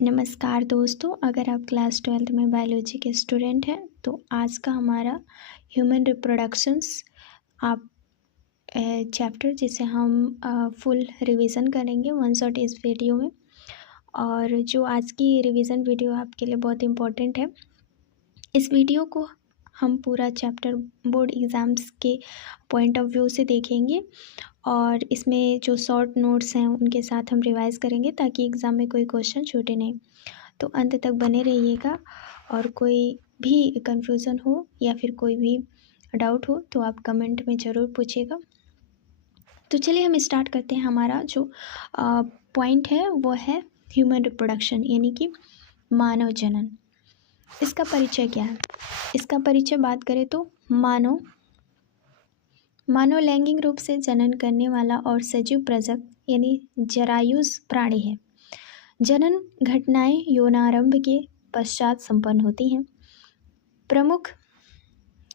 नमस्कार दोस्तों, अगर आप क्लास 12th में बायोलॉजी के स्टूडेंट हैं तो आज का हमारा ह्यूमन रिप्रोडक्शंस आप चैप्टर जिसे हम फुल रिवीजन करेंगे वन शॉट इस वीडियो में। और जो आज की रिवीजन वीडियो आपके लिए बहुत इम्पोर्टेंट है। इस वीडियो को हम पूरा चैप्टर बोर्ड एग्ज़ाम्स के पॉइंट ऑफ व्यू से देखेंगे और इसमें जो शॉर्ट नोट्स हैं उनके साथ हम रिवाइज़ करेंगे ताकि एग्ज़ाम में कोई क्वेश्चन छूटे नहीं। तो अंत तक बने रहिएगा और कोई भी कन्फ्यूज़न हो या फिर कोई भी डाउट हो तो आप कमेंट में ज़रूर पूछिएगा। तो चलिए हम स्टार्ट करते हैं। हमारा जो पॉइंट है वो है ह्यूमन रिप्रोडक्शन यानी कि मानव जनन। इसका परिचय क्या है? इसका परिचय बात करें तो मानव लैंगिक रूप से जनन करने वाला और सजीव प्रजक यानी जरायुज प्राणी है। जनन घटनाएं यौनारंभ के पश्चात संपन्न होती हैं। प्रमुख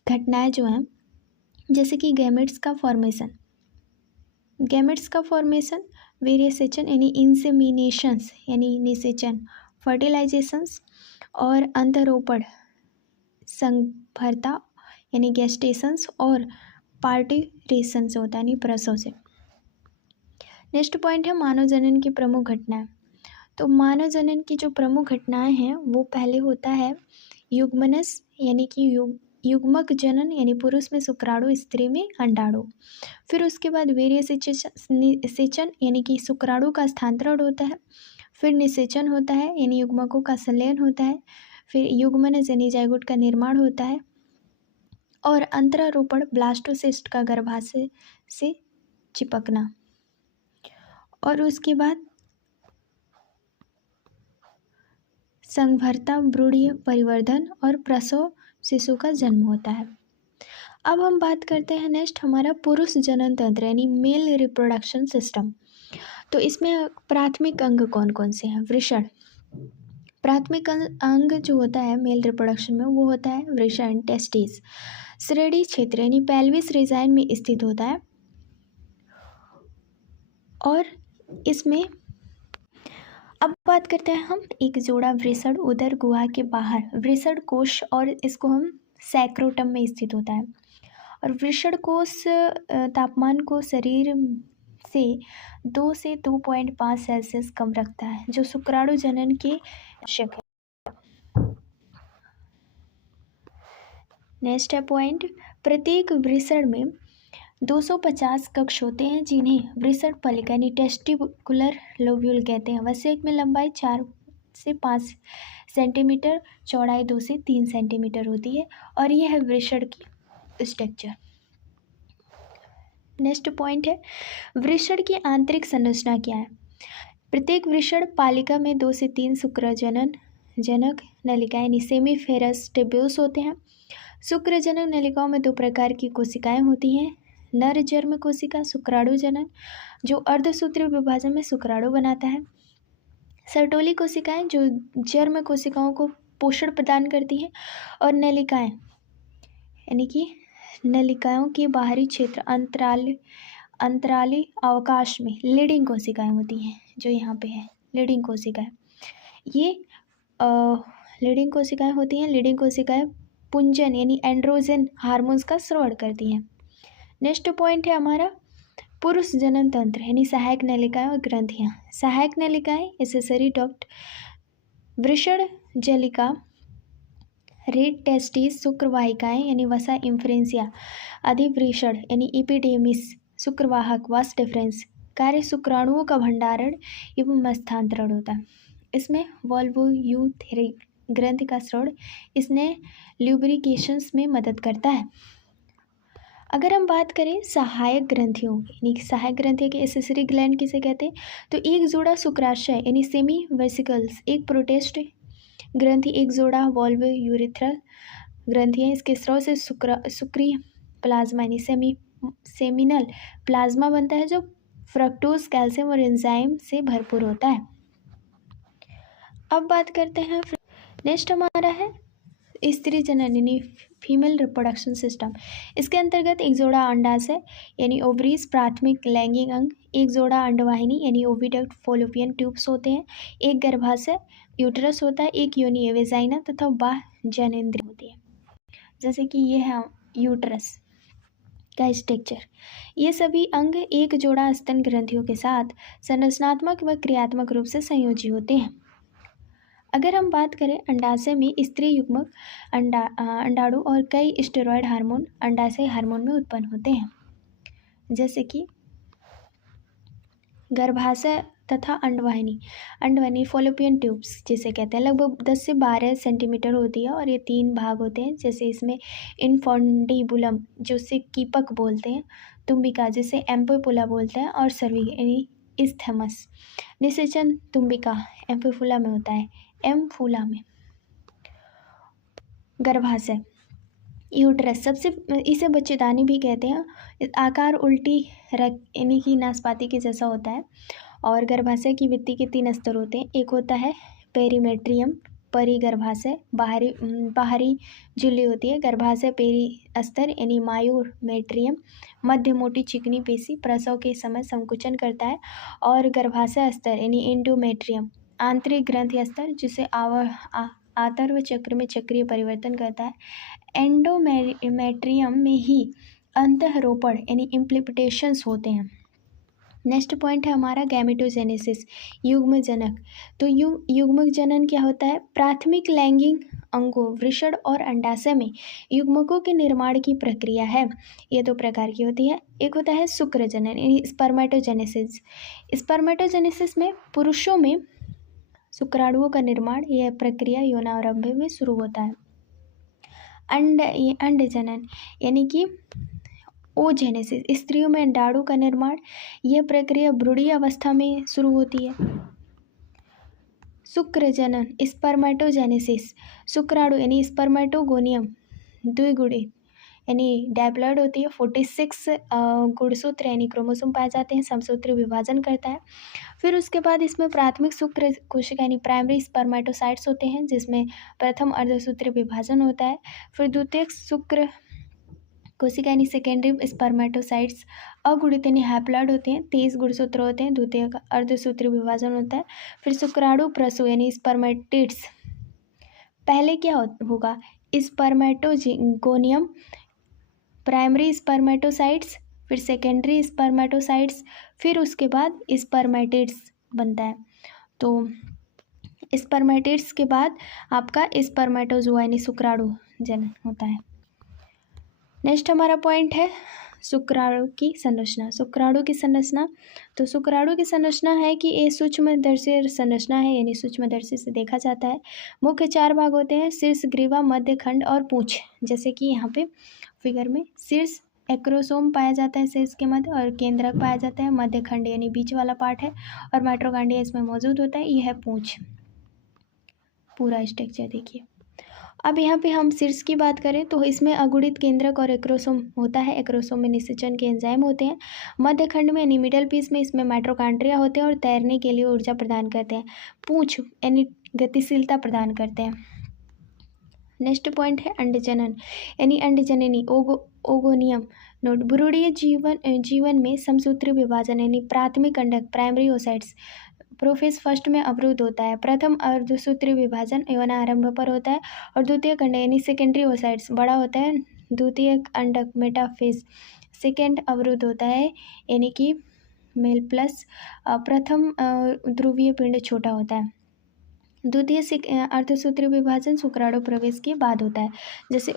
घटनाएं जो हैं जैसे कि गैमेट्स का फॉर्मेशन, वेरिएसेशन यानी इंसेमिनेशंस यानी निषेचन, फर्टिलाइजेशंस और अंतरोपण, संभरता यानी गेस्टेशंस और पार्टिरेशंस होता है यानी प्रसव से। नेक्स्ट पॉइंट है मानव जनन की प्रमुख घटनाएं। तो मानव जनन की जो प्रमुख घटनाएं हैं वो पहले होता है युग्मनस यानी कि युग्मक जनन यानी पुरुष में शुक्राणु, स्त्री में अंडाणु। फिर उसके बाद वेरिएसेशन यानी कि शुक्राणु का स्थानांतरण होता है। फिर निषेचन होता है यानी युग्मकों का संलयन होता है। फिर युग्मनस यानी जाइगोट का निर्माण होता है और अंतरारोपण ब्लास्टोसिस्ट का गर्भाशय से चिपकना। और उसके बाद संभरता, भ्रूणीय परिवर्धन और प्रसव शिशु का जन्म होता है। अब हम बात करते हैं नेक्स्ट हमारा पुरुष जनन तंत्र यानी मेल रिप्रोडक्शन सिस्टम। तो इसमें प्राथमिक अंग कौन कौन से हैं? वृषण। प्राथमिक अंग जो होता है मेल रिप्रोडक्शन में वो होता है वृषण, टेस्टिस। श्रेणी क्षेत्र यानी पेल्विस रीजन में स्थित होता है और इसमें अब बात करते हैं हम एक जोड़ा वृषण उदर गुहा के बाहर वृषण कोश और इसको हम सैक्रोटम में स्थित होता है। और वृषण कोश तापमान को शरीर से 2 से 2.5 सेल्सियस कम रखता है जो शुक्राणु जनन के आवश्यक है। नेक्स्ट है पॉइंट, प्रत्येक वृषण में 250 कक्ष होते हैं जिन्हें वृषण फलिका यानी टेस्टिकुलर लोब्यूल कहते हैं। वसैक में लंबाई 4 से 5 सेंटीमीटर, चौड़ाई 2 से 3 सेंटीमीटर होती है और यह है वृषण की स्ट्रक्चर। नेक्स्ट पॉइंट है वृषण की आंतरिक संरचना क्या है? प्रत्येक वृषण पालिका में 2 से 3 शुक्रजनक नलिकाएं यानी सेमीफेरस टिब्यूल्स होते हैं। शुक्रजनक नलिकाओं में 2 प्रकार की कोशिकाएं होती हैं, नर जर्म कोशिका शुक्राणु जनन जो अर्धसूत्रीय विभाजन में शुक्राणु बनाता है, सर्टोली कोशिकाएं जो जर्म कोशिकाओं को पोषण प्रदान करती हैं, और नलिकाएं यानी कि नलिकाओं के बाहरी क्षेत्र अंतराली अवकाश में लीडिंग कोशिकाएं होती हैं जो यहाँ पे है लीडिंग कोशिकाएं। ये लीडिंग कोशिकाएं होती हैं। लीडिंग कोशिकाएं पुंजन यानी एंड्रोजन हार्मोन्स का स्राव करती हैं। नेक्स्ट पॉइंट है हमारा पुरुष जनन तंत्र यानी सहायक नलिकाएं और ग्रंथियां। सहायक नलिकाएं एसेसरी डक्ट, वृषण जलिका, रेड टेस्टिस, शुक्रवाहिकाएं यानी वसा इंफ्रेंसिया, अधिवृषण यानी इपिडेमिस, शुक्रवाहक वास डिफरेंस, कार्य शुक्राणुओं का भंडारण एवं स्थानांतरण होता है। इसमें वॉल्वोयूथेरिक ग्रंथि का स्राव इसने ल्यूब्रिकेशंस में मदद करता है। अगर हम बात करें सहायक ग्रंथियों यानी सहायक ग्रंथियों के एसेसरी ग्लैंड किसे कहते हैं? तो एक जोड़ा शुक्राशय यानी सेमी वेसिकल्स, एक प्रोटेस्ट ग्रंथि, एक जोड़ा वॉल्व यूरिथ्रल ग्रंथियाँ। इसके स्राव से शुक्रीय प्लाज्मा यानी सेमिनल प्लाज्मा बनता है जो फ्रक्टोज, कैल्शियम और एंजाइम से भरपूर होता है। अब बात करते हैं नेक्स्ट हमारा है स्त्री जनन यानी फीमेल रिप्रोडक्शन सिस्टम। इसके अंतर्गत एक जोड़ा अंडाशय यानी ओवरीज प्राथमिक लैंगिक अंग, एक जोड़ा अंडवाहिनी यानी ओविडक्ट फॉलोपियन ट्यूब्स होते हैं, एक गर्भाशय यूटरस होता है, एक योनि वेजाइना तथा बाह्य जननेंद्रिय होती है। जैसे कि ये है यूटरस का स्ट्रक्चर। ये सभी अंग एक जोड़ा स्तन ग्रंथियों के साथ संरचनात्मक व क्रियात्मक रूप से संयोजी होते हैं। अगर हम बात करें अंडाशय में स्त्री युग्मक अंडाणु और कई स्टेरॉयड हार्मोन अंडाशय हार्मोन में उत्पन्न होते हैं, जैसे कि गर्भाशय तथा अंडवाहिनी फॉलोपियन ट्यूब्स जिसे कहते हैं, लगभग 10 से 12 सेंटीमीटर होती है और ये 3 भाग होते हैं। जैसे इसमें इनफॉन्डिबुलम जिसे कीपक बोलते हैं, तुम्बिका जिसे एम्पोपुला बोलते हैं, और सर्वी यानी इस्थमस। निषेचन तुम्बिका एम्फिफुला में होता है, एम्फुला में। गर्भाशय यूट्रस सबसे, इसे बच्चेदानी भी कहते हैं। आकार उल्टी रख यानी कि नाशपाती के जैसा होता है। और गर्भाशय की भित्ति के 3 स्तर होते हैं। एक होता है पेरीमेट्रियम, परिगर्भाशय, बाहरी झिल्ली होती है। गर्भाशय पेरी स्तर यानी मायोमेट्रियम, मध्य मोटी चिकनी पेशी प्रसव के समय संकुचन करता है। और गर्भाशय स्तर यानी एंडोमेट्रियम, आंतरिक ग्रंथि स्तर जिसे आतर्व चक्र में चक्रीय परिवर्तन करता है। एंडोमेट्रियम में ही अंतःरोपण यानी इम्प्लिप्टेशंस होते हैं। नेक्स्ट पॉइंट है हमारा गैमेटोजेनेसिस, युग्म जनक। तो युग्मक जनन क्या होता है? प्राथमिक लैंगिक अंगों वृषण और अंडाशय में युग्मकों के निर्माण की प्रक्रिया है। ये 2 प्रकार की होती है। एक होता है शुक्र जनन यानी स्पर्मेटोजेनेसिस। स्पर्मेटोजेनेसिस में पुरुषों में शुक्राणुओं का निर्माण, यह प्रक्रिया यौनारंभ में शुरू होता है। अंड जनन यानी कि ओजेनेसिस, स्त्रियों में अंडाणु का निर्माण, यह प्रक्रिया भ्रूणीय अवस्था में शुरू होती है। शुक्र जनन स्पर्मेटोजेनेसिस, शुक्राणु यानी स्पर्मेटोगोनियम द्विगुणित यानी डायप्लॉइड होती है। 46 गुणसूत्र यानी क्रोमोसोम पाए जाते हैं, समसूत्री विभाजन करता है। फिर उसके बाद इसमें प्राथमिक शुक्र कोशिका यानी प्राइमरी स्पर्मेटोसाइट्स होते हैं, जिसमें प्रथम अर्धसूत्री विभाजन होता है। फिर द्वितीयक शुक्र कोशिका यानी सेकेंडरी स्पर्मेटोसाइट्स अगुणित यानी हैप्लॉइड होते हैं, 23 गुणसूत्र होते हैं, द्वितीयक अर्धसूत्री विभाजन होता है। फिर शुक्राणु प्रसव यानी स्पर्मेटिड्स, पहले क्या होगा? स्पर्मेटोगोनियम, प्राइमरी स्पर्मेटोसाइट्स, फिर सेकेंडरी स्पर्मेटोसाइट्स, फिर उसके बाद स्पर्मेटिड्स बनता है। तो स्पर्मेटिड्स के बाद आपका स्पर्मेटोजोआ यानी शुक्राणु जनन होता है। नेक्स्ट हमारा पॉइंट है शुक्राणु की संरचना। शुक्राणु की संरचना, तो शुक्राणु की संरचना है कि ये सूक्ष्मदर्शी संरचना है यानी सूक्ष्मदर्शी से देखा जाता है। मुख्य 4 भाग होते हैं, शीर्ष, ग्रीवा, मध्य खंड और पूंछ। जैसे कि यहाँ पे फिगर में शीर्ष एक्रोसोम पाया जाता है शीर्ष के मध्य, और केंद्रक पाया जाता है मध्य खंड यानी बीच वाला पार्ट है, और माइटोकॉन्ड्रिया इसमें मौजूद होता है। यह है पूंछ, पूरा स्ट्रक्चर देखिए। अब यहाँ पे हम शीर्ष की बात करें तो इसमें अगुणित केंद्रक और एक्रोसोम होता है। एक्रोसोम में निषेचन के एंजाइम होते हैं। मध्य खंड में यानी मिडल पीस में इसमें माइटोकॉन्ड्रिया होते हैं और तैरने के लिए ऊर्जा प्रदान करते हैं। पूंछ यानी गतिशीलता प्रदान करते हैं। नेक्स्ट पॉइंट है अंडजनन यानी अंडजननी ओगोनियम नोट। भ्रूणीय जीवन में समसूत्री विभाजन यानी प्राथमिक अंडक प्राइमरी ओसाइट्स प्रोफेज फर्स्ट में अवरुद्ध होता है। प्रथम अर्धसूत्री विभाजन यौनारंभ पर होता है, और द्वितीय अंड यानी सेकेंडरी ओसाइट्स बड़ा होता है। द्वितीय अंडक मेटाफेज सेकेंड अवरुद्ध होता है यानी कि मेल प्लस। प्रथम ध्रुवीय पिंड छोटा होता है। द्वितीय अर्धसूत्री विभाजन शुक्राणु प्रवेश के बाद होता है। जैसे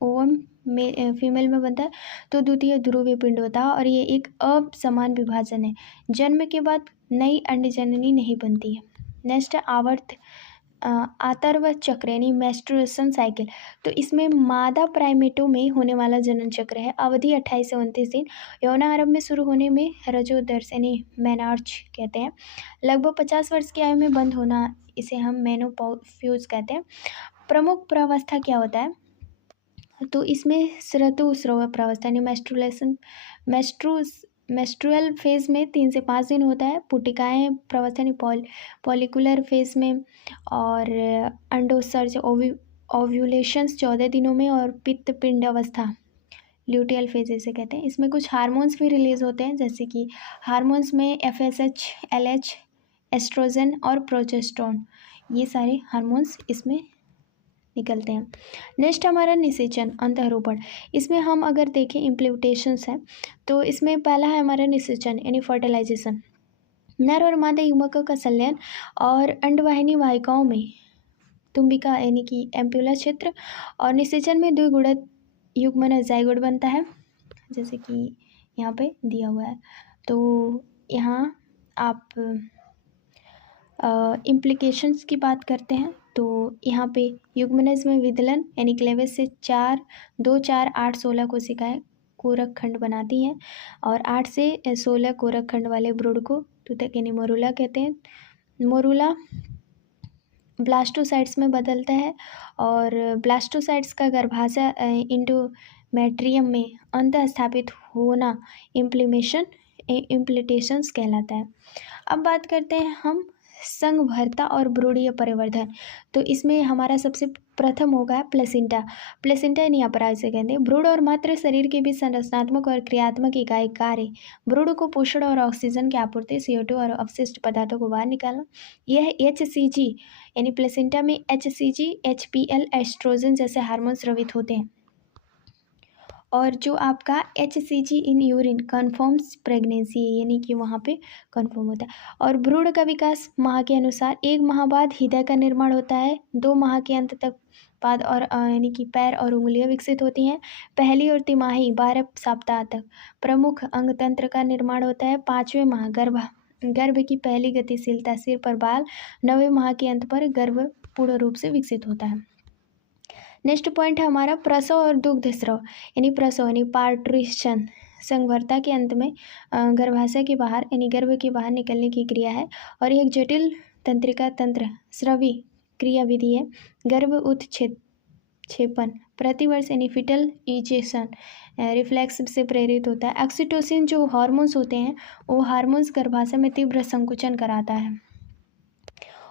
ओवम में फीमेल में बनता है तो द्वितीय ध्रुवीय पिंड होता है, और ये एक असमान विभाजन है। जन्म के बाद नई अंडजननी नहीं बनती है। नेक्स्ट आतर्व चक्र यानी मेस्ट्रुएशन साइकिल। तो इसमें मादा प्राइमेटो में होने वाला जनन चक्र है। अवधि 28 से 29 दिन। यौनारंभ में शुरू होने में रजोदर्श यानी मेनार्च कहते हैं। लगभग 50 वर्ष की आयु में बंद होना, इसे हम मेनोपॉज़ कहते हैं। प्रमुख प्रावस्था क्या होता है? तो इसमें ऋतुस्राव प्रावस्था यानी मेस्ट्रुअल फेज में 3 से 5 दिन होता है। पुटिकाएँ प्रावस्था यानी पॉलिकुलर फेज में, और अंडोत्सर्ज ओव्यूलेशंस 14 दिनों में और पित्त पिंड अवस्था ल्यूटियल फेज इसे कहते हैं। इसमें कुछ हार्मोन्स भी रिलीज होते हैं, जैसे कि हार्मोन्स में FSH, LH, एस्ट्रोजन और प्रोजेस्टेरोन, ये सारे हार्मोन्स इसमें निकलते हैं। नेक्स्ट हमारा निषेचन अंतःरोपण। इसमें हम अगर देखें इम्प्लीमेंटेशंस हैं, तो इसमें पहला है हमारा निषेचन यानी फर्टिलाइजेशन। नर और मादा युग्मकों का संलयन और अंडवाहिनी वाहिकाओं में तुम्बिका यानी कि एम्प्यूला क्षेत्र और निषेचन में द्विगुणित युग्मन जाइगोट बनता है, जैसे कि यहाँ पे दिया हुआ है। तो यहाँ आप इम्प्लीकेशंस की बात करते हैं, तो यहाँ पे युग्मनज में विदलन यानी क्लेवेज से 2, 4, 8, 16 कोशिकाएं कोरक खंड बनाती हैं और 8 से 16 कोरक खंड वाले ब्रूड को तुतक यानी मोरूला कहते हैं। मोरूला ब्लास्टोसाइट्स में बदलता है और ब्लास्टोसाइट्स का गर्भाशय इंडोमेट्रियम में अंतः स्थापित होना इम्प्लीटेशंस कहलाता है। अब बात करते हैं हम संघभरता और भ्रूणीय परिवर्धन। तो इसमें हमारा सबसे प्रथम होगा प्लेसेंटा। प्लेसेंटा यानी अपराग से कहते हैं। भ्रूण और मातृ शरीर के बीच संरचनात्मक और क्रियात्मक इकाई कार्य भ्रूण को पोषण और ऑक्सीजन की आपूर्ति, CO2 और अवशिष्ट पदार्थों को बाहर निकालना। यह HCG यानी प्लेसेंटा में HCG, HPL, एस्ट्रोजन जैसे हार्मोन स्रावित होते हैं और जो आपका HCG in urine confirms pregnancy यानी कि वहाँ पे कन्फर्म होता है। और भ्रूण का विकास माह के अनुसार 1 माह बाद हृदय का निर्माण होता है, 2 माह के अंत तक पाद और यानी कि पैर और उंगलियां विकसित होती हैं, पहली और तिमाही 12 सप्ताह तक प्रमुख अंग तंत्र का निर्माण होता है, 5वें माह गर्भ की पहली गतिशीलता, सिर पर बाल, 9वें माह के अंत पर गर्भ पूर्ण रूप से विकसित होता है। नेक्स्ट पॉइंट है हमारा प्रसव और दुग्ध स्राव यानी प्रसव यानी पार्ट्रिशन। संघभरता के अंत में गर्भाशय के बाहर यानी गर्भ के बाहर निकलने की क्रिया है और एक जटिल तंत्रिका तंत्र स्रावी क्रिया विधि है। गर्भ उत्क्षेपण प्रतिवर्ष यानी फिटल इजेशन रिफ्लेक्स से प्रेरित होता है। ऑक्सीटोसिन जो हार्मोन्स होते हैं वो हार्मोन्स गर्भाशय में तीव्र संकुचन कराता है।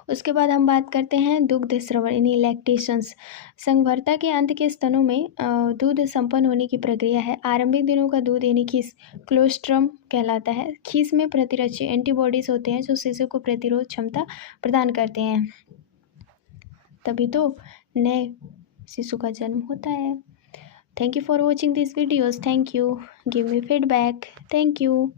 उसके बाद हम बात करते हैं दुग्ध स्रवण यानी लैक्टेशंस। संघभरता के अंत के स्तनों में दूध संपन्न होने की प्रक्रिया है। आरंभिक दिनों का दूध यानी खीस क्लोस्ट्रम कहलाता है। खीस में प्रतिरक्षी एंटीबॉडीज होते हैं जो शिशु को प्रतिरोध क्षमता प्रदान करते हैं, तभी तो नए शिशु का जन्म होता है। Thank you for watching this videos. Thank you, give me feedback. Thank you.